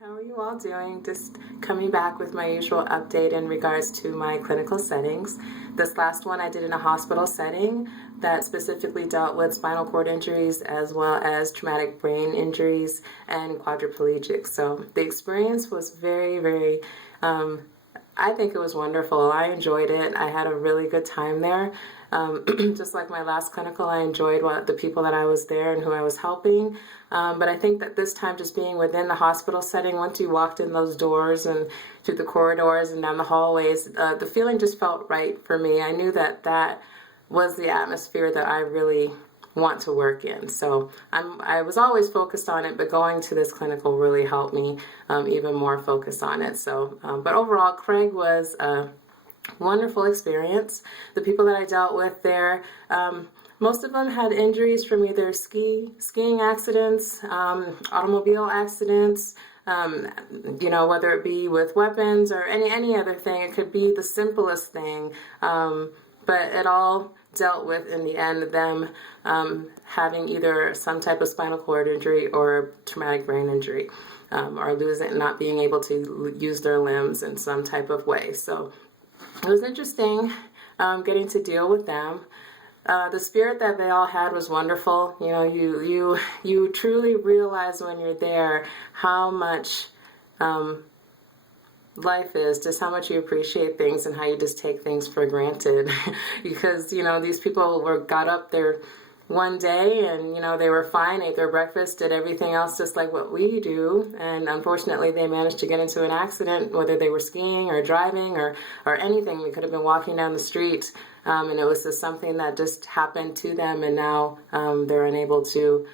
How are you all doing? Just coming back with my usual update in regards to my clinical settings. This last one I did in a hospital setting that specifically dealt with spinal cord injuries as well as traumatic brain injuries and quadriplegics. So the experience was very, I think it was wonderful. I enjoyed it. I had a really good time there. Just like my last clinical, I enjoyed the people that I was there and who I was helping. But I think that this time, just being within the hospital setting, once you walked in those doors and through the corridors and down the hallways, the feeling just felt right for me. I knew that that was the atmosphere that I really want to work in. So I was always focused on it, but going to this clinical really helped me even more focus on it. So, but overall, Craig was a wonderful experience. The people that I dealt with there, most of them had injuries from either skiing accidents, automobile accidents, whether it be with weapons or any other thing. It could be the simplest thing, but it all dealt with in the end them having either some type of spinal cord injury or traumatic brain injury, or not being able to use their limbs in some type of way. So it was interesting getting to deal with them. The spirit that they all had was wonderful. You know, you truly realize when you're there how much life is, just how much you appreciate things and how you just take things for granted. Because, these people got up there one day and, they were fine, ate their breakfast, did everything else just like what we do. And unfortunately, they managed to get into an accident, whether they were skiing or driving or anything. We could have been walking down the street, and it was just something that just happened to them. And now they're unable to,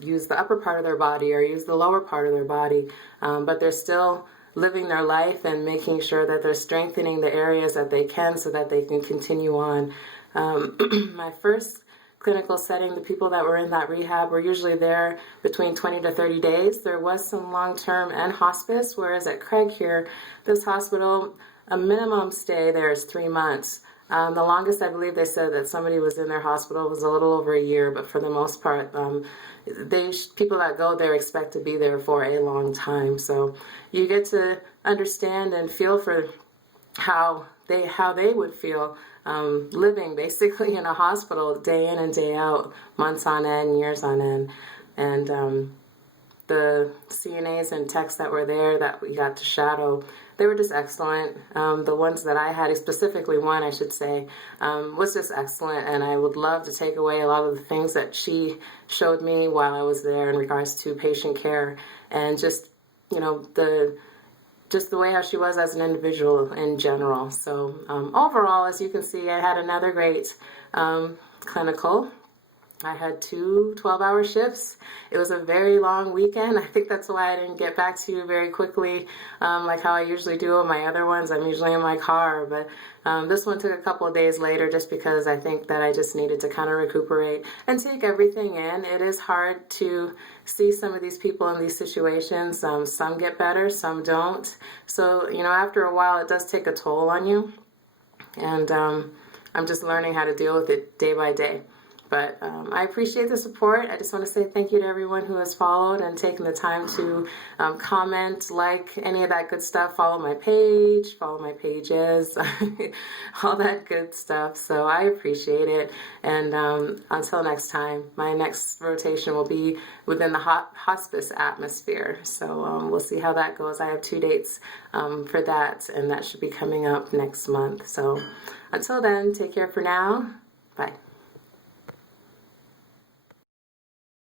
use the upper part of their body or use the lower part of their body. But they're still living their life and making sure that they're strengthening the areas that they can so that they can continue on. My first clinical setting, the people that were in that rehab were usually there between 20 to 30 days. There was some long-term and hospice, whereas at Craig here, this hospital, a minimum stay there is 3 months. The longest I believe they said that somebody was in their hospital was a little over a year, but for the most part, people that go there expect to be there for a long time. So you get to understand and feel for how they would feel living basically in a hospital day in and day out, months on end, years on end. And the CNAs and techs that were there that we got to shadow, they were just excellent. The ones that I had, specifically one I should say, was just excellent, and I would love to take away a lot of the things that she showed me while I was there in regards to patient care and just, the way how she was as an individual in general. So overall, as you can see, I had another great clinical. I had 2 12-hour shifts. It was a very long weekend. I think that's why I didn't get back to you very quickly, like how I usually do on my other ones. I'm usually in my car, but this one took a couple of days later just because I think that I just needed to kind of recuperate and take everything in. It is hard to see some of these people in these situations. Some get better, some don't. So, after a while, it does take a toll on you. And I'm just learning how to deal with it day by day. But I appreciate the support. I just want to say thank you to everyone who has followed and taken the time to comment, like, any of that good stuff. Follow my page, follow my pages, all that good stuff. So I appreciate it. And until next time, my next rotation will be within the hospice atmosphere. So we'll see how that goes. I have 2 dates for that, and that should be coming up next month. So until then, take care for now. Bye.